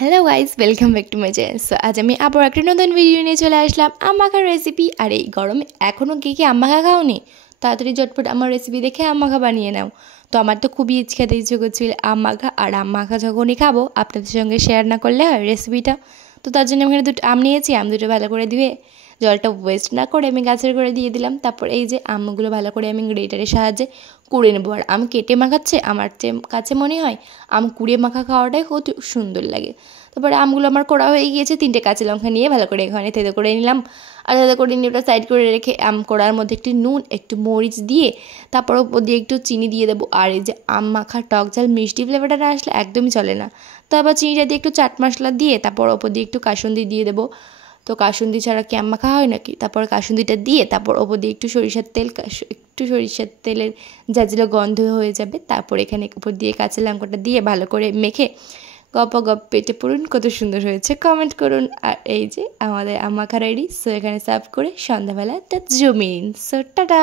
Hello guys, welcome back to my channel. So আজ আমি আবার একটা নতুন ভিডিও নিয়ে চলে আসলাম আম মাখার রেসিপি। আর এই গরমে এখনও কে আম মাখা খাওনি? তাড়াতাড়ি ঝটপট আমার রেসিপি দেখে আম মাখা বানিয়ে নাও। তো আমার তো খুবই খেতে ইচ্ছে করছিল আম মাখা, আর আম মাখা যখনই খাবো আপনাদের সঙ্গে শেয়ার না করলে হয় রেসিপিটা। তো তার জন্য আমি এখানে দুটো আম নিয়েছি। আম দুটো ভালো করে ধুয়ে জলটা ওয়েস্ট না করে আমি গাছের করে দিয়ে দিলাম। তারপর এই যে আমগুলো ভালো করে আমি গ্রেটারের সাহায্যে কুড়ে নেবো। আর আম কেটে মাখাচ্ছে আমার কাছে মনে হয় আম কুড়িয়ে মাখা খাওয়াটাই কত সুন্দর লাগে। তারপরে আমগুলো আমার করা হয়ে গিয়েছে। 3টে কাঁচা লঙ্কা নিয়ে ভালো করে এখানে থেতো করে নিলাম। আর থেতো করে নিয়ে ওটা সাইড করে রেখে আম কড়ার মধ্যে একটু নুন, একটু মরিচ দিয়ে তারপর ওপর দিয়ে একটু চিনি দিয়ে দেবো। আর এই যে আম মাখা টক ঝাল মিষ্টি ফ্লেভারটা না আসলে একদমই চলে না। তো আবার চিনিটা দিয়ে একটু চাট মশলা দিয়ে তারপর ওপর দিয়ে একটু কাসুন্দি দিয়ে দেবো। তো কাসুন্দি ছাড়া কি আম মাখা হয় নাকি? তারপর কাসুন্দিটা দিয়ে তারপর ওপর দিয়ে একটু সরিষার তেল, একটু সরিষার তেলের ঝাঁঝালো গন্ধ হয়ে যাবে। তারপর এখানে উপর দিয়ে কাঁচা লঙ্কাটা দিয়ে ভালো করে মেখে গপ গপ পেটে পড়ুন। কত সুন্দর হয়েছে কমেন্ট করুন। আর এই যে আমাদের আম মাখা রেডি। সো এখানে সার্ভ করে সন্ধ্যাবেলাটা জমিন। So tata.